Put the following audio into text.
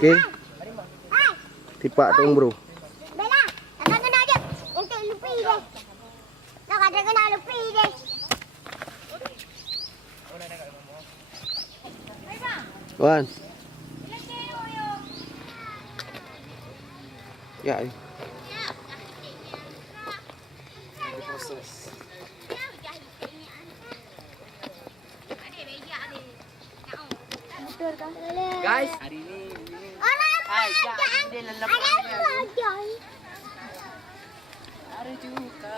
Okey. Tipak tu bro. Bella, nak kena dia. Untuk lupi dia. Nak ada kena lupi dia. Wan. Ya. Proses. Guys, hari ni dia lelap. Ada juga.